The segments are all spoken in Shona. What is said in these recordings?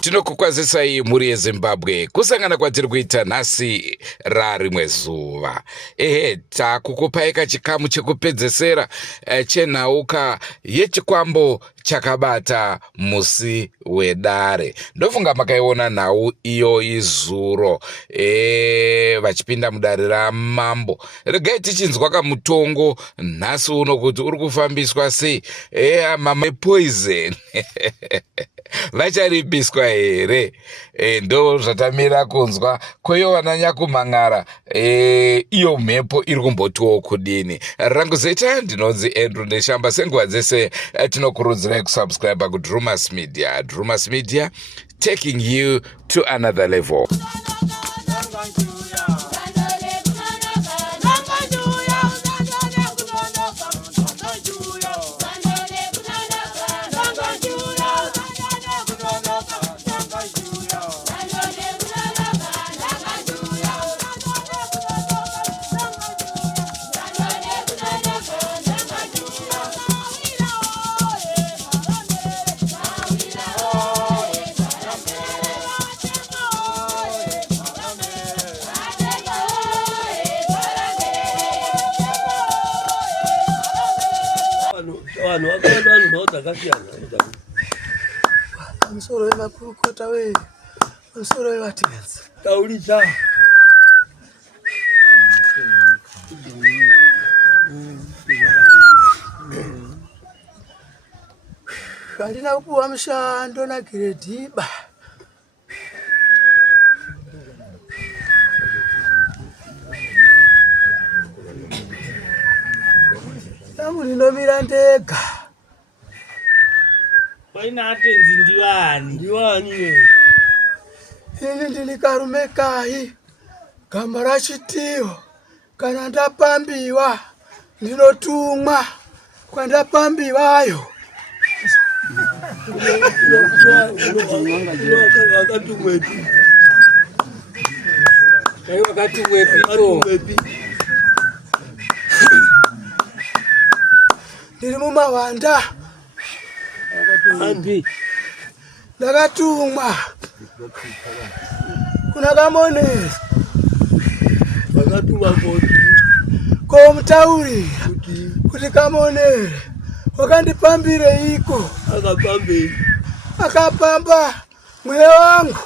Tinokukwazisai muri yeZimbabwe kusangana kwatiri kuita nhasi rarimwe zuva. Takukupai kachikamu chekupedzesera chenhauka yechikwambo chakabata musi wedare. Ndofunga makaiona nhau iyo izuro vachipinda mudare ramambo. Regai tichinzwa kamutongo nhasi uno kuti uri kufambiswa sei. Mama poison vacharibiswa here. Ndo zvatamira kunzwa kweyo vananyakumang'ara. Iyo mhepo iri kumbotiwo kudini. Rangu zeta ndinonzi Andrew Ndeshamba. Senguva dzese tinokurudzirai kusubscribe kuDrumas Media. Drumas Media, taking you to another level. Musoro wemakurukota musoro wevatenzi taurisa handina kupuwa mushando nagiredhiba. Tangu ndinomira ndega. Paina atenzi ndiwani ini ndini karume kai gamba rachitiyo. Kana ndapambiwa ndinotumwa kwandapambiwayo. Ndiri mumawanda ndakatumwa kuna Kamoneri komutaurira kuti Kamoneri wakandipambire iko. Akapamba mweya wangu.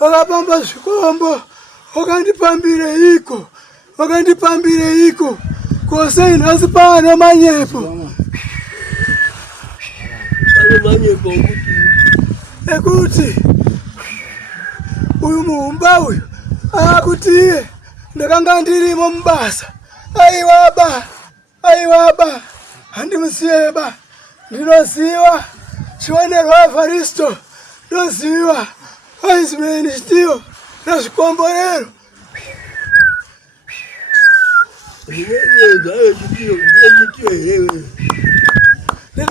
Wakapamba zvikombo wakandipambire iko. Kose nhasi pano manyepo ekuti uyu muumba uyu akutiye ndakanga ndirimo mubasa. Aiwaba handimusiyeba ndinoziva chiwanerwa Evaristo ndoziva waizimeni chitiyo nazvikomborero.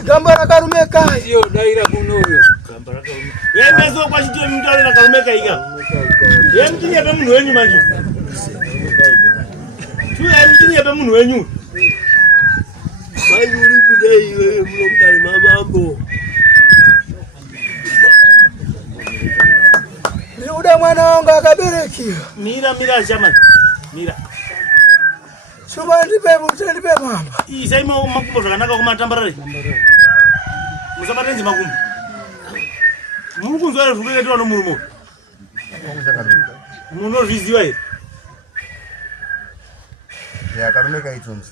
Gamba rakarumeka iyo daira kunoyo. Gamba rakarumeka. Wemezo kwa chitiyo mtwale nakarumeka iga. Mtini yepe munu wenyu manju. Mtini yepe munu wenyu. Manju uri kudai wewe mlomtali mamambo. Uda mwana wangu akaberekiwa. Mira jamani. Mira. Shuma ndipe mamba. Isaimo makumbo zvakanaka kumatambarare. Musabatenzi makumbo. Mukunzwa zvikuita vano murumo. Munozviziva here? Yakarumeka itonzi.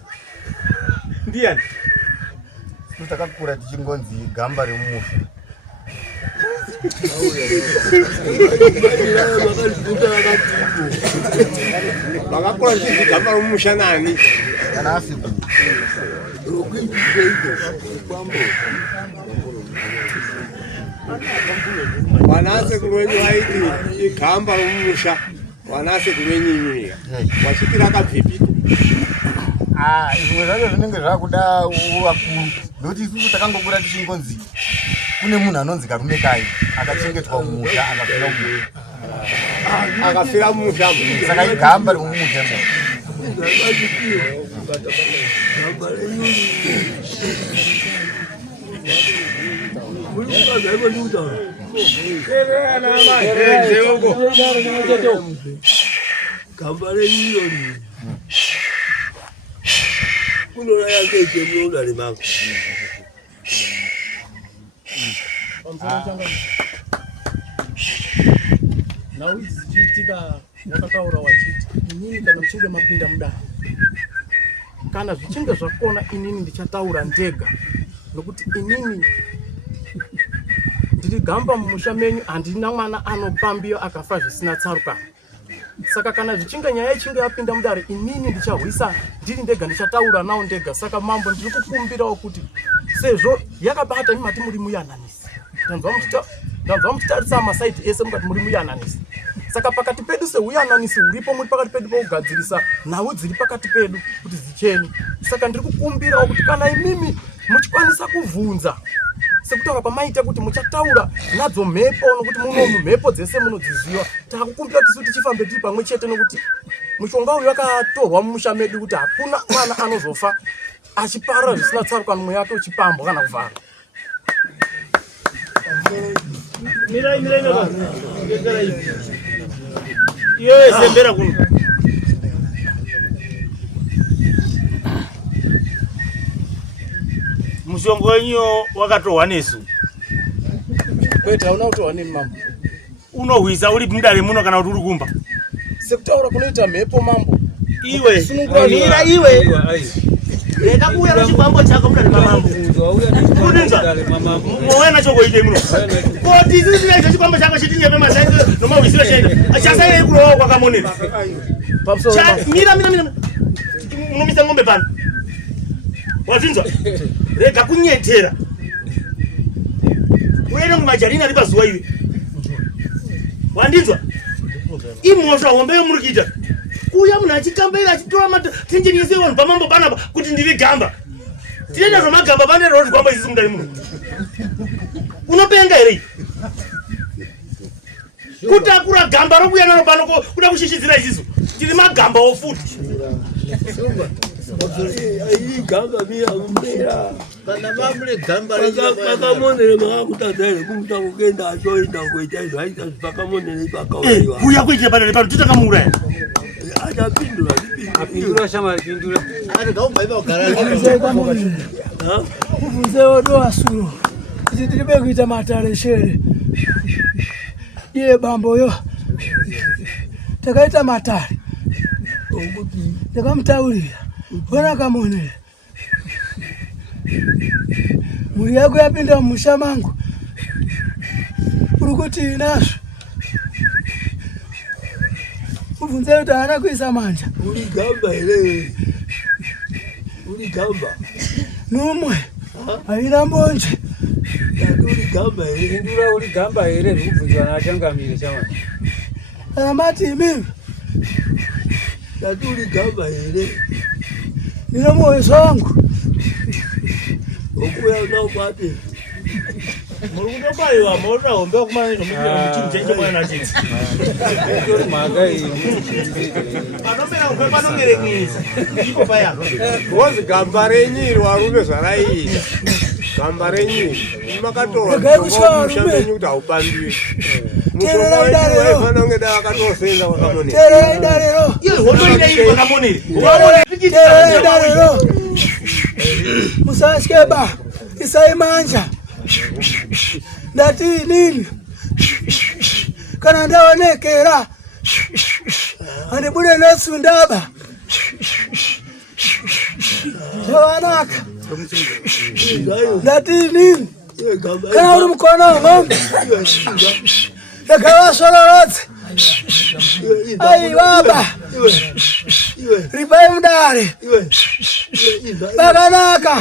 Ndiani? Takakura tichingonzi gamba remumusha. Vakakura tichinzi gamba remumusha nani? Kana asiku. Wanase kuwenye waiti ikamba umusha. Wanase kuwenye nyuya. Washikira kapipi. Izwe zvacho zvinenge zvakuda vakuru nokuti isusu takangokura tichingonzi kune munhu anonzi Karumekai akachengetwa mumusha Akafira mumusha. Saka igamba remumusha Kuno yake kemlo ndani mako. Na uzichitika wakataura wachiti inini kana mchinge mapinda muda kana zvichinge zvakona inini ndichataura ndega nokuti inini ndiri gamba mumusha menyu handina mwana anopambiyo akafa zvisina tsaruka. Saka kana zvichinge nyaya ichinge yapinda mudare inini ndichahwisa ndiri ndega ndichataura nawo ndega. Saka mambo ndiri kukumbirawo kuti sezvo yakabata imati muri muyananisi ndanzwa muchitarisa masaiti ese mukati muri muyananisi. Saka pakati pedu seuyananisi uripo muri pakati pedu pokugadzirisa nhau dziri pakati pedu kuti dzicheni. Saka ndiri kukumbirawo kuti kana imimi muchikwanisa kuvhunza sekutaura pamaita kuti muchataura nadzo mhepo nokuti muno mhepo dzese munodziziva. Takukumbira kuti isu tichifambe tiri pamwe chete nokuti mushonga uyu wakatorwa mumusha medu kuti hakuna mwana anozofa achiparara zvisina tsaruka mumwe yake uchipambwa kana kuvhara. Mira ino. Ngegara hivi. Iyo sembera kuno. Mushonga wenyu wakatohwa nesu. Kweta unotohwa nini mambo? Unohwisa uri mudare muno kana kuti uri kumba. Sekutaura kunoita mhepo mambo. Iwe. Mira iwe. Rega kuya nochigwambo chako mudare mambo. Kudinza. Muwena choko ite muno. Koti izi icho chigwambo chako chitinye pemasaiko nomahwisiro chenda. Achasaire kurowa kwakamonera. Mira. Munomisa ngombe pano. Wazinzwa? Rega kunyetera. Uyena mumajarina ari pazuva iwe. Wandinzwa? Imosva hombe yomurikita. Kuya munhu achikambaira achitora matenjeni yese vanhu pamambo panapa kuti ndiri gamba. Tienda zvamagamba panero kuti gwamba isisi mundari muno. Unopenga here? Kutakura gamba rokuya naro pano kuda kushishidzira isisu. Tiri magamba ofuti. Ai gamba mia umbera. Kana mamule gamba Pakamonere makutadzere kumuta kugenda achoenda kuita izvo aita pakamonere pakauyiwa. Kuya kuitira panere pano titakamuuraya. Achapindura Apindura shama apindura. ari gaumba ogara. Ubvunze wodo asuro. Kuti tiribe kuita matare shere. Iye bamboyo. Takaita matare. Takamutaurira. Bona kamonere. Muri yako yapinda mumusha mangu. Uri kuti inazvo. Ubvunze kuti haana kuisa manja. Uri gamba here. Uri gamba. Nomwe. Haina mbonje. Uri gamba here. Indura uri gamba here rikubvunzwa naachangamire chama. Amati imimi. Uri gamba here. Nina mwoyo wangu. Okuya unaubate. Muri kutobayiwa mona hombe kumana nomuchini chenje mwana chiti. Ndori mhaga iyi. Anomera kumbe panongerenyisa. Iko paya. Wozi gamba renyi warume zvarai. Gamba renyi makatora. Mumusha menyu kuti haupambiwe. Terera idarero. Vanonge da akatosenza wakamonera. Terera idarero. Iyo hotoita iyi wakamonera. Terera idarero. Musaskeba. Isai manja. Ndati nini? Kana ndaonekera. Andibude nesundaba. Zvawanaka. Ndati nini? Kana uri mukona ngombe. Ndakavasororotse. Ai baba. ripai mudare pakanaka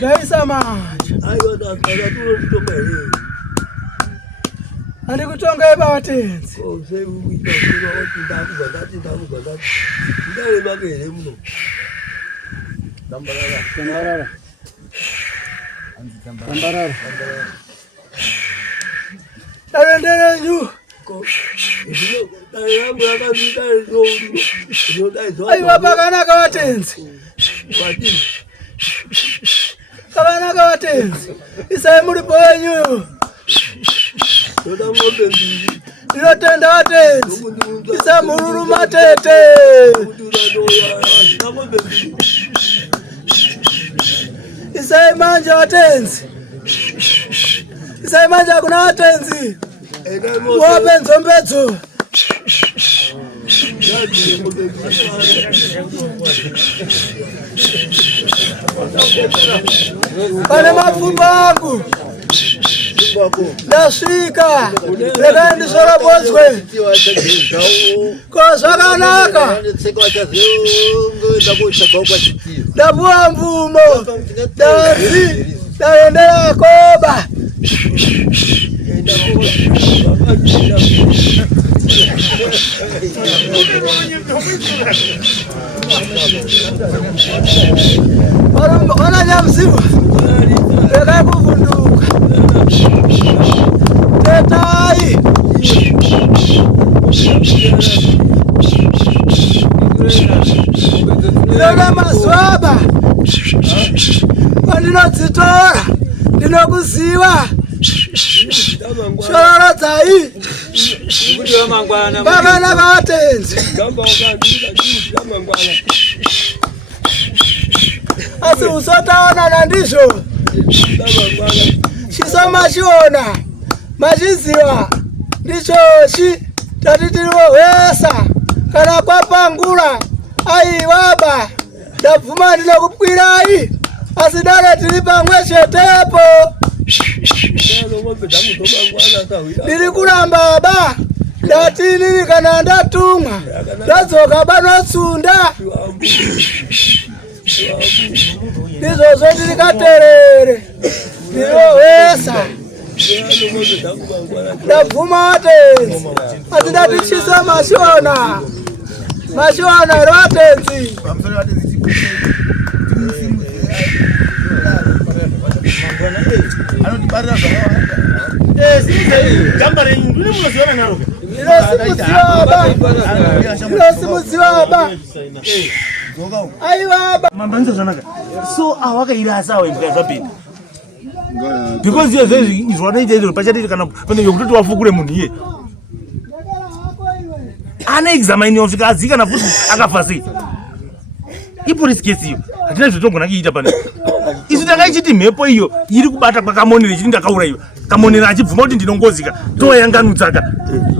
daisa manje andikutonga ibawatenzi darenderenyu aiwa pakanaka watenzi pakanaka watenzi isai mulipo wenyuyo ndinotenda watenzi isa mururu matete isai manja watenzi isai manja kuna watenzi wope nzombedzo pane mapfumba angu ndasvika rekai ndisorobodzwe ko zvakanaka ndapuwa mvumo ndasi ndaendera koba ona nyamziwa rekai kuvhunduka tetai ndinoda mazwaba kwandinodzitora ndinokuziva shororo dzai pakanaka watenzi asi usotaonana ndizvo chiso machiona machiziva ndichochi tati tiriwohwesa kana kwapangula aivaba ndabvuma ndinokupwirai asi dare tiri pamwe chetepo ndiri kuramba ba ndatinini kana ndatumwa ndadzoka banotsunda ndizvozvo ndirikaterere ndiriwohwesa ndabvuma watenzi asi ndatichisa mashona iri watenzi inosimudzivaba aivaba mambanisa zvanaka so awakairasa waimba zvapinda because iyo zvezvi izvanoita izvo pachati kana pane yokutoti wafukure munhu iye ana examine wasvika azivi kana futi akafa sei ipolisi kesi iyo hatina zvitogona kuita pane isu takaichiti mhepo iyo iri kubata kwakamonera chiti ndakaurayiwa kamonera achibvuma kuti ndinongozika toyanganudzaka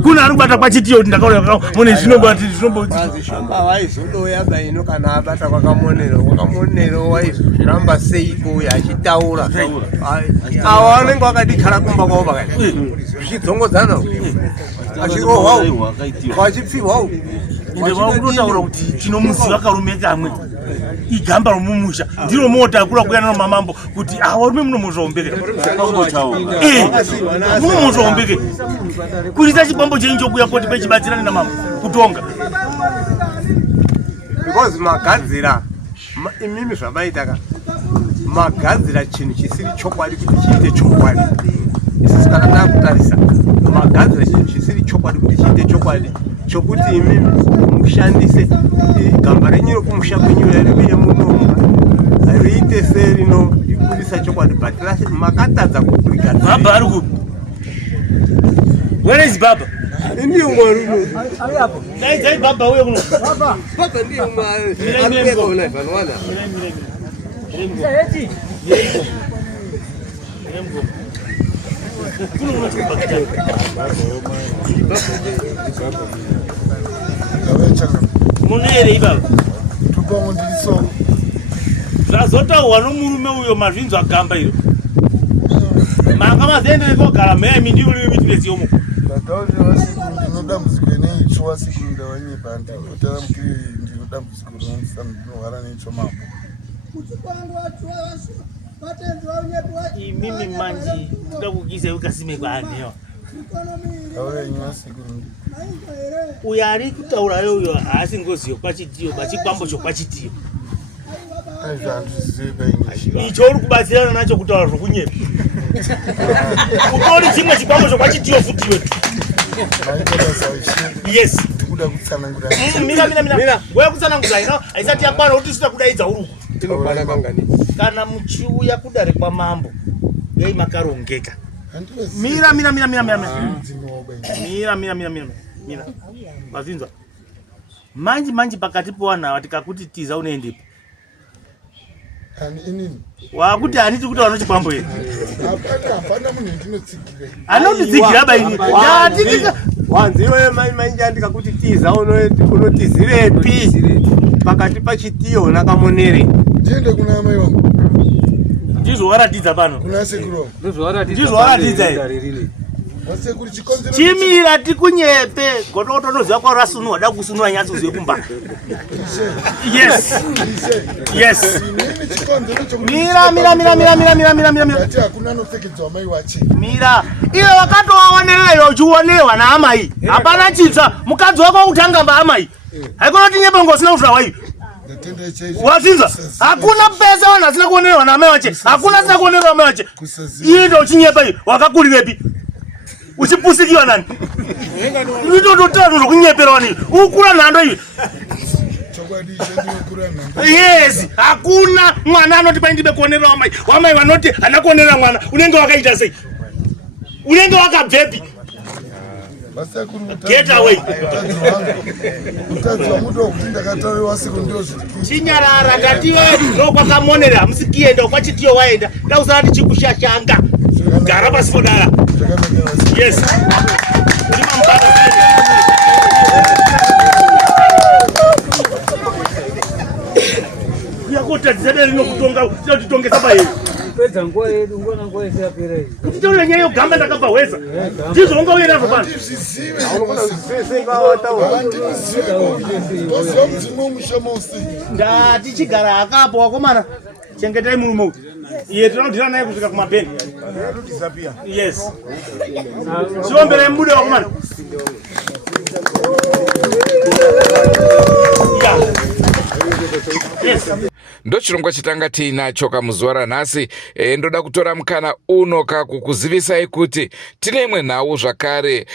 kuna ari kubata kwachitiyo kuti ndakaurayiwa kamonera zvinombotivaizondoya baino kana abata kwakamonero waizoramba seiko achitaura avo vanenge vakadikhala kumba kwavo vakati zvichidzongodzana achirohwau vachipfihwau ende vakutotaura kuti tinomuziva karume kamwe igamba romumusha ndiro mota akura kuyana nomamambo kuti varume munomuzvaombeke munomuzvaombeke kuita chibambo chenyu chokuya koti pechibatsirane namambo kutonga because magadzira imimi zvamaitaka magadzira chinhu chisiri chokwadi kuti chiite chokwadi isisi kana takutarisa magadzira chinhu chisiri chokwadi kuti chiite chokwadi chokuti imimi mushandise gamba renyu rokumusha kwenyu rariuye munomu riite serino ikurisa chokwadi but makatadza kubrigadzira baba ari kupi where is baba ndiyo mwarume dai baba uye kuno baba ndiyo mwarume una vanwana munere ibaba zvazotaurwa nomurume uyo mazvinzwa gamba iro manga mazienderere kogara mhemi ndiyo witness yomo ndataurira vasekuru ndinodambudziko neitsva sekuru ndavanyeba ndikutara mukiri ndinodambudziko rinondisa ndinorwara neitsva mambo imimi manji toda kukisa ukasime kwanewa aurenywa sekuru uyo ari kutaurayo uyo haasi ngozi yokwachitiyo pachikwambo chokwachitiyo icho uri kubatsirana nacho kutaura zvokunyepa utori chimwe chikwambo chokwachitiyo futi wetu yes ndikuda kutsanangura mira weya kutsananguza ino haisati yakwana kuti sita kudaidza uruku tinokwana kangani kana muchiuya kudare kwamambo yai makarongeka mira mazinzwa manji pakati powanhava tikakuti tiza unoendepo wakuti haniti kuti wano chikwambo here anotitsigira baini wanziwe mainji andikakuti tiza unotizirepi pakati pachitiyo nakamonere ndiende kuna amai wangu ndizvowaratidza pano kuna sekuru ndizvowaratidza vasekuru chikonzero chimira tikunyepe gototonoziva kwaurasunwa wada kusunwa nyatso zekumba yes mira ati hakuna anopfekedzwa mai wache mira iwe wakatowaonerera uchionewa naamai hapana chitsva mukadzi wako wakutanga mbaamai haikonoti nyepe ngosina kusvira waivi wazinza hakuna pesa vanhu asina kuonerwa naamai wache hakuna asina kuonerwa amai wache iye ndo uchinyepa iyi wakakurirepi uchipusikiwa nani itototanhu zvokunyepera wani ukura nhando iyi yes hakuna mwana anoti paindibe kuonera wamai vanoti hana kuonera mwana unenge wakaita sei unenge wakabvepi get away chinyarara ngatiwe ndokwakamonera hamusi kienda kwachitiyo waenda ndausati chikushashanga gara pasi podara yes yakotadzisade rinokutonga tinotitongesa pahevi pedza nguva yedu ngona nguva yese yapera iyi titaurira nyaya yogamba ndakabva hweza ndizvo unga uye nazvo pano ndatichigara akapo wakomana chengetai murume iye tinoudhira naye kusvika kumapeni yes siomberai mubude wakomana yes ndochirongwa chitanga tiinacho kamuzuva ranhasi. Ndoda kutora mukana uno kakukuzivisai kuti tine imwe nhau zvakare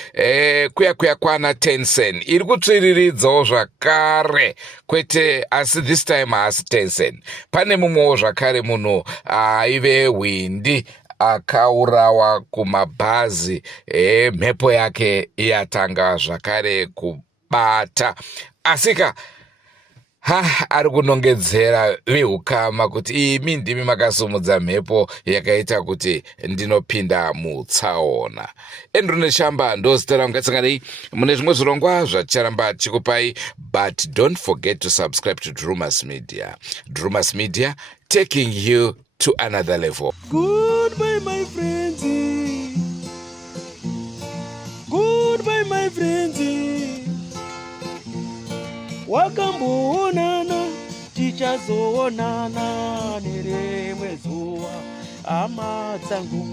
kuya kwana Tencent iri kutsviriridzawo zvakare, kwete asi this time haasi Tencent. Pane mumwewo zvakare munhu aive Hwindi akaurawa kumabhazi, mhepo yake yatanga zvakare kubata. Asika ari kunongedzera vehukama kuti imi ndimi makasumudza mhepo yakaita kuti ndinopinda mutsaona. Andrew Neshamba ndozita rangu. Ngatsanganei mune zvimwe zvirongwa zvacharamba chikupai, but don't forget to subscribe to Drumas Media. Drumas Media, taking you to another level. Goodbye my friends, goodbye my friends, wakamboonana tichazoonana nerimwe zuva hama dzangu.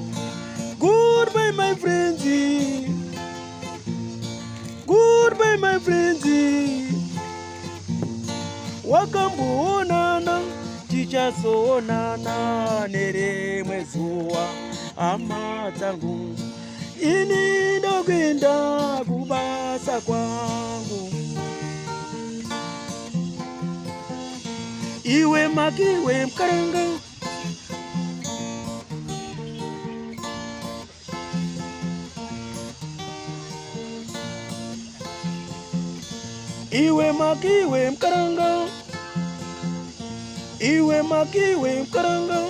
Goodbye my friends, goodbye my friends, wakamboonana tichazoonana nerimwe zuva hama dzangu. Ini ndokwenda kubasa kwangu, iwe makiwe mkaranga, iwe makiwe mkaranga, iwe makiwe mkaranga.